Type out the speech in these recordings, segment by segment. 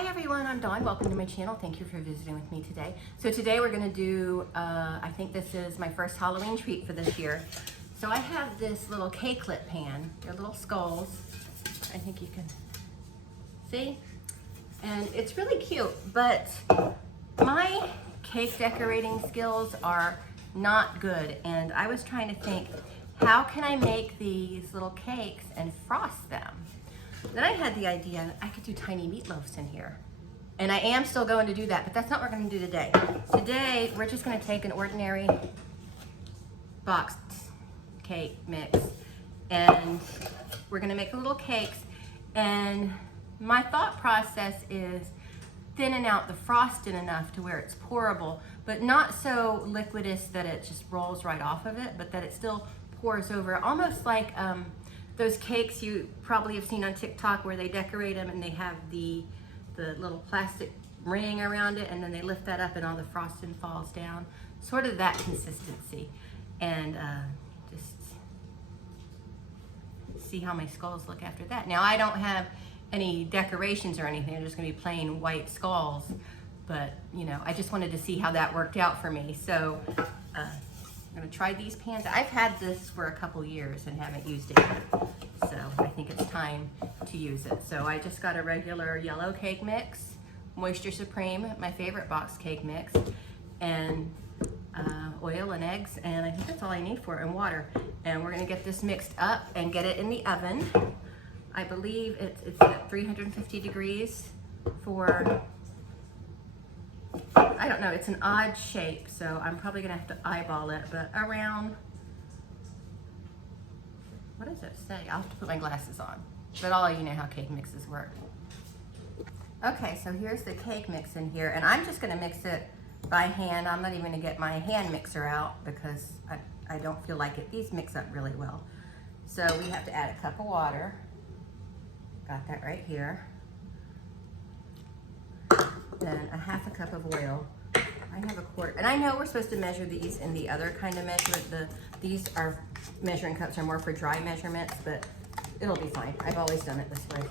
Hi everyone, I'm Dawn. Welcome to my channel. Thank you for visiting with me today. So today we're going to do, I think this is my first Halloween treat for this year. So I have this little cakelet pan. They're little skulls. I think you can see. And it's really cute, but my cake decorating skills are not good. And I was trying to think, how can I make these little cakes and frost them? Then I had the idea I could do tiny meatloaves in here. And I am still going to do that, but that's not what we're going to do today. Today, we're just going to take an ordinary boxed cake mix and we're going to make little cakes. And my thought process is thinning out the frosting enough to where it's pourable, but not so liquidous that it just rolls right off of it, but that it still pours over, almost like those cakes you probably have seen on TikTok where they decorate them and they have the little plastic ring around it and then they lift that up and all the frosting falls down. Sort of that consistency. And just see how my skulls look after that. Now I don't have any decorations or anything. They're just gonna be plain white skulls. But you know, I just wanted to see how that worked out for me. So I'm gonna try these pans. I've had this for a couple years and haven't used it yet. So I think it's time to use it. So I just got a regular yellow cake mix, Moisture Supreme, my favorite box cake mix, and oil and eggs, and I think that's all I need for it, and water. And we're gonna get this mixed up and get it in the oven. I believe it's at 350 degrees for, I don't know, it's an odd shape, so I'm probably gonna have to eyeball it, but around, what does it say? I'll have to put my glasses on, but I'll let you know how cake mixes work. Okay, so here's the cake mix in here, and I'm just gonna mix it by hand. I'm not even gonna get my hand mixer out because I don't feel like it. These mix up really well. So we have to add a cup of water. Got that right here. Then a half a cup of oil. I have a quart, and I know we're supposed to measure these in the other kind of measurement. These are measuring cups are more for dry measurements, but it'll be fine. I've always done it this way.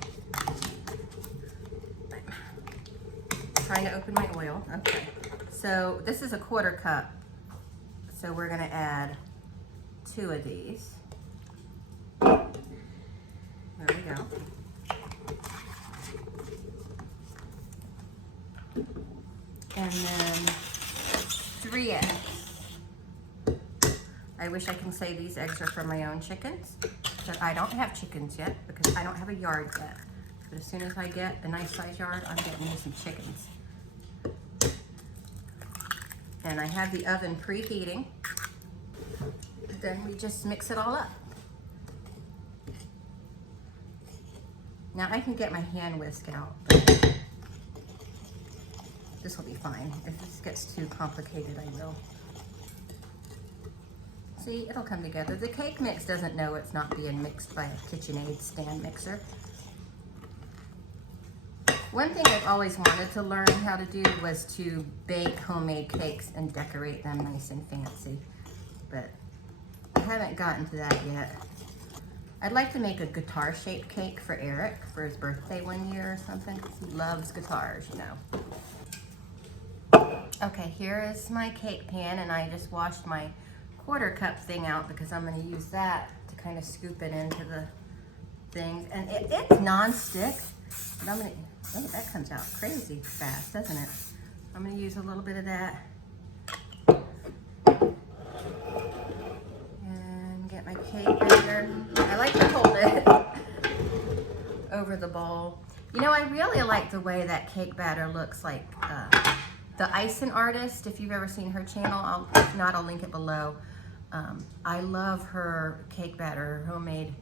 I'm trying to open my oil. Okay, so this is a quarter cup. So we're gonna add 2 of these. There we go. And then 3 eggs. I wish I can say these eggs are from my own chickens, but I don't have chickens yet because I don't have a yard yet. But as soon as I get a nice size yard, I'm getting me some chickens. And I have the oven preheating. Then we just mix it all up. Now I can get my hand whisk out, but this will be fine. If this gets too complicated, I will. See, it'll come together. The cake mix doesn't know it's not being mixed by a KitchenAid stand mixer. One thing I've always wanted to learn how to do was to bake homemade cakes and decorate them nice and fancy, but I haven't gotten to that yet. I'd like to make a guitar-shaped cake for Eric for his birthday one year or something, because he loves guitars, you know. Okay, here is my cake pan, and I just washed my quarter cup thing out because I'm going to use that to kind of scoop it into the things. And it's non-stick, but I'm going to, oh, that comes out crazy fast, doesn't it? I'm going to use a little bit of that. And get my cake batter. I like to hold it over the bowl. You know, I really like the way that cake batter looks like the Icing Artist. If you've ever seen her channel, if not, I'll link it below. I love her cake batter, homemade.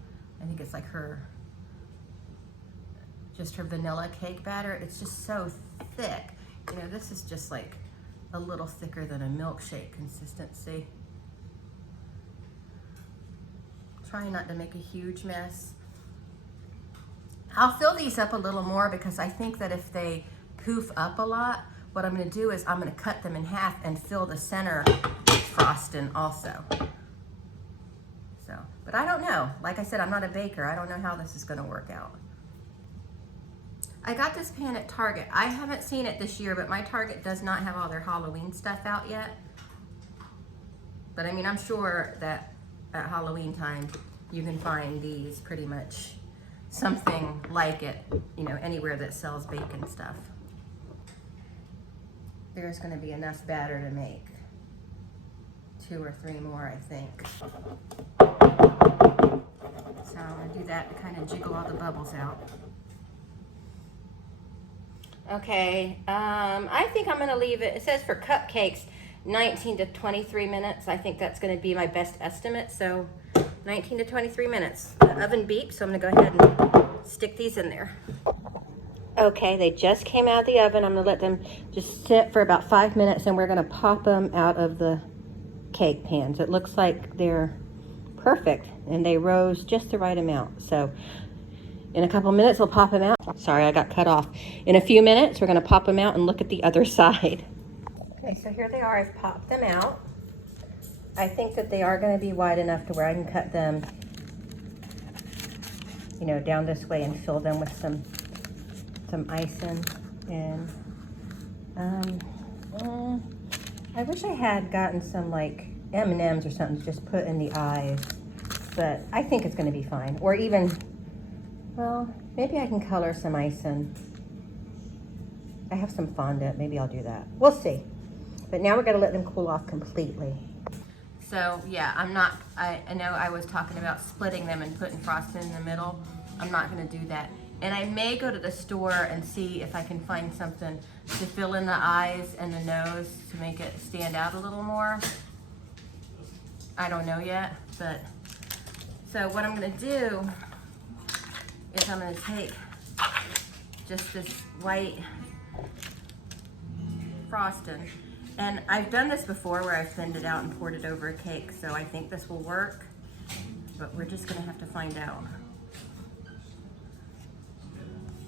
I think it's like just her vanilla cake batter. It's just so thick. You know, this is just like a little thicker than a milkshake consistency. Trying not to make a huge mess. I'll fill these up a little more because I think that if they poof up a lot, what I'm going to do is I'm going to cut them in half and fill the center with frosting also. So, but I don't know. Like I said, I'm not a baker. I don't know how this is going to work out. I got this pan at Target. I haven't seen it this year, but my Target does not have all their Halloween stuff out yet. But I mean, I'm sure that at Halloween time, you can find these pretty much something like it, you know, anywhere that sells bacon stuff. There's gonna be enough batter to make 2 or 3 more, I think. So I'm gonna do that to kind of jiggle all the bubbles out. Okay, I think I'm gonna leave it, it says for cupcakes, 19 to 23 minutes. I think that's gonna be my best estimate, so 19 to 23 minutes. The oven beeps, so I'm gonna go ahead and stick these in there. Okay, they just came out of the oven. I'm gonna let them just sit for about 5 minutes and we're gonna pop them out of the cake pans. It looks like they're perfect and they rose just the right amount. So in a couple minutes, we'll pop them out. Sorry, I got cut off. In a few minutes, we're gonna pop them out and look at the other side. Okay, so here they are. I've popped them out. I think that they are gonna be wide enough to where I can cut them, you know, down this way and fill them with some icing. And I wish I had gotten some like M&Ms or something to just put in the eyes, but I think it's gonna be fine. Or even, well, maybe I can color some icing. I have some fondant, maybe I'll do that. We'll see. But now we're gonna let them cool off completely. So yeah, I know I was talking about splitting them and putting frosting in the middle. I'm not gonna do that. And I may go to the store and see if I can find something to fill in the eyes and the nose to make it stand out a little more. I don't know yet, but so what I'm gonna do is I'm gonna take just this white frosting, and I've done this before where I've thinned it out and poured it over a cake, so I think this will work, but we're just gonna have to find out.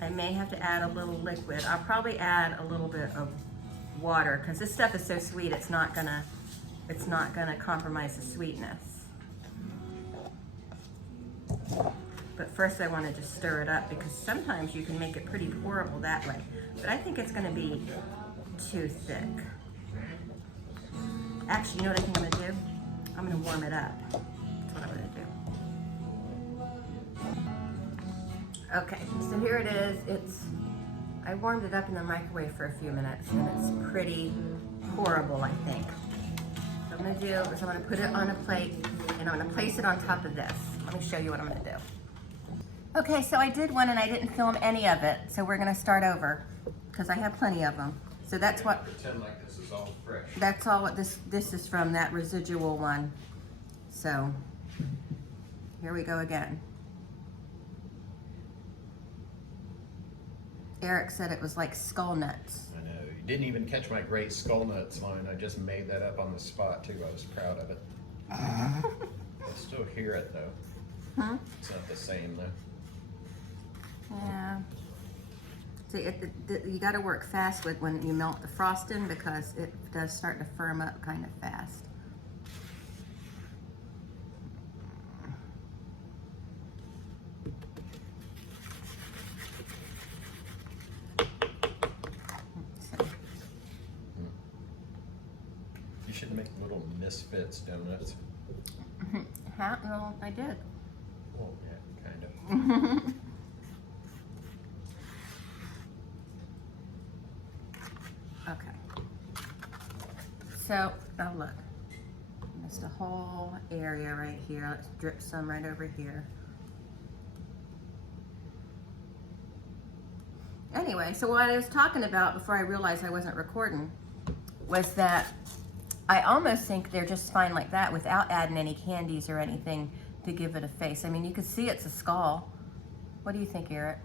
I may have to add a little liquid. I'll probably add a little bit of water because this stuff is so sweet, it's not gonna compromise the sweetness. But first I want to just stir it up because sometimes you can make it pretty pourable that way. But I think it's going to be too thick. Actually, you know what I think I'm going to do? I'm going to warm it up. That's what I'm going to do. Okay, so here it is. I warmed it up in the microwave for a few minutes and it's pretty pourable, I think. What I'm going to do is I'm going to put it on a plate and I'm going to place it on top of this. Let me show you what I'm going to do. Okay, so I did one and I didn't film any of it, so we're gonna start over because I have plenty of them. So that's what. Pretend like this is all fresh. That's all what this is from, that residual one. So here we go again. Eric said it was like skull nuts. I know. You didn't even catch my great skull nuts line. I just made that up on the spot too. I was proud of it. I still hear it though. Huh? It's not the same though. Yeah. See, you got to work fast with when you melt the frosting because it does start to firm up kind of fast. You should make little misfits donuts. Huh? Well, I did. Well, yeah, kind of. Okay. So, oh look, missed a whole area right here. Let's drip some right over here. Anyway, so what I was talking about before I realized I wasn't recording was that I almost think they're just fine like that without adding any candies or anything to give it a face. I mean, you could see it's a skull. What do you think, Eric?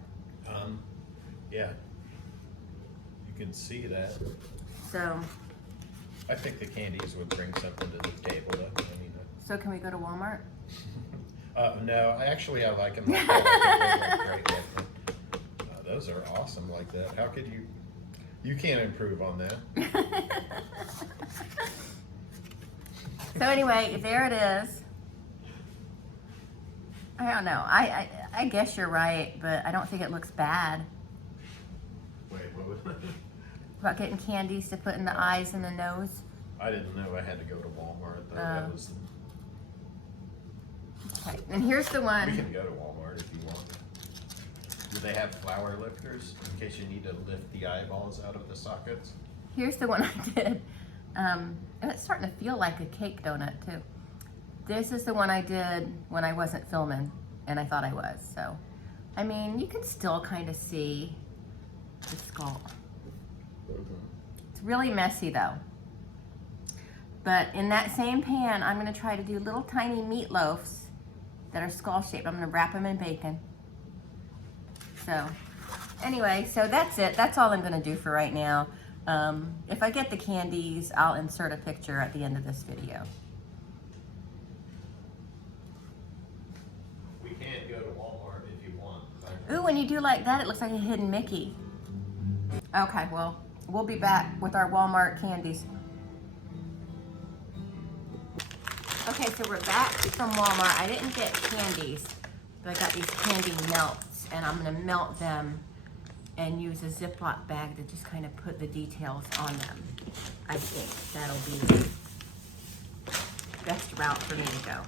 Yeah, you can see that. So, I think the candies would bring something to the table though. I mean, so can we go to Walmart? No, I like them like that. I think they look great like that. Those are awesome like that. How could you can't improve on that. So anyway, there it is. I don't know. I guess you're right, but I don't think it looks bad. Wait, what was that? About getting candies to put in the eyes and the nose. I didn't know I had to go to Walmart though. That was. Okay, and here's the one. We can go to Walmart if you want. Do they have flower lifters in case you need to lift the eyeballs out of the sockets? Here's the one I did. And it's starting to feel like a cake donut too. This is the one I did when I wasn't filming, and I thought I was. So, I mean, you can still kind of see the skull. It's really messy though. But in that same pan, I'm gonna try to do little tiny meatloafs that are skull shaped. I'm gonna wrap them in bacon. So, anyway, so that's it. That's all I'm gonna do for right now. If I get the candies, I'll insert a picture at the end of this video. We can go to Walmart if you want. Ooh, when you do like that, it looks like a hidden Mickey. Okay, well, we'll be back with our Walmart candies. Okay, so we're back from Walmart. I didn't get candies, but I got these candy melts, and I'm gonna melt them and use a Ziploc bag to just kind of put the details on them. I think that'll be the best route for me to go.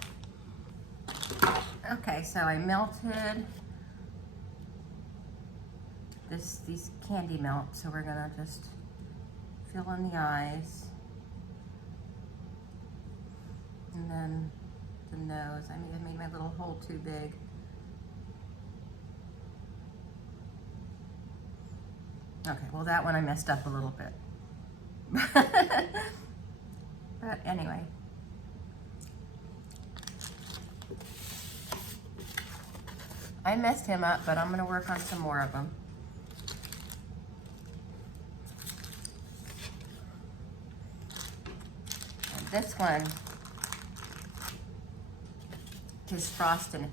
Okay, so I melted these candy melts, so we're gonna just fill in the eyes. And then the nose. I made my little hole too big. Okay, well that one I messed up a little bit. But anyway. I messed him up, but I'm gonna work on some more of them. And this one, his frosting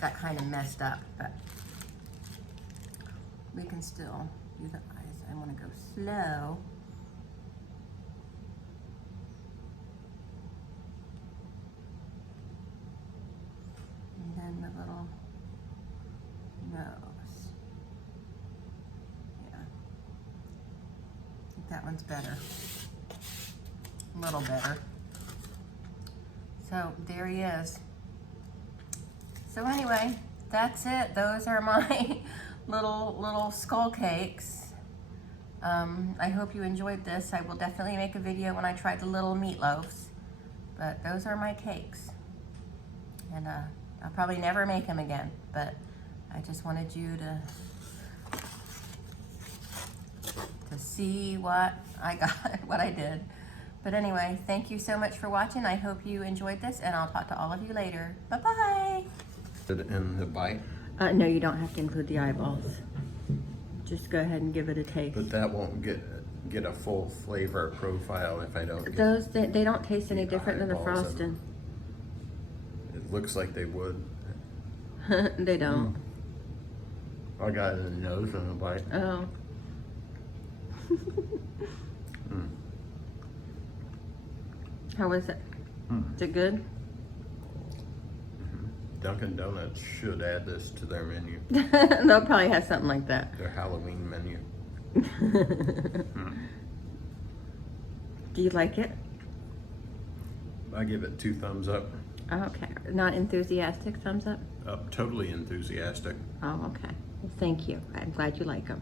got kind of messed up, but we can still do the eyes. I want to go slow. And then the little nose. Yeah. I think that one's better. A little better. So there he is. So anyway, that's it. Those are my little skull cakes. I hope you enjoyed this. I will definitely make a video when I try the little meatloaves. But those are my cakes. And I'll probably never make them again. But I just wanted you to see what I got, what I did. But anyway, thank you so much for watching. I hope you enjoyed this, and I'll talk to all of you later. Bye-bye. In the bite? No, you don't have to include the eyeballs. Just go ahead and give it a taste. But that won't get a full flavor profile if I don't get Those, they don't taste any different than the eyeballs in. frosting. It looks like they would. They don't. I got it in the nose and a bite. Oh. How was it? Is it good? Dunkin' Donuts should add this to their menu. They'll probably have something like that. Their Halloween menu. Do you like it? I give it 2 thumbs up. Oh, okay. Not enthusiastic, thumbs up? Totally enthusiastic. Oh, okay. Well, thank you. I'm glad you like them.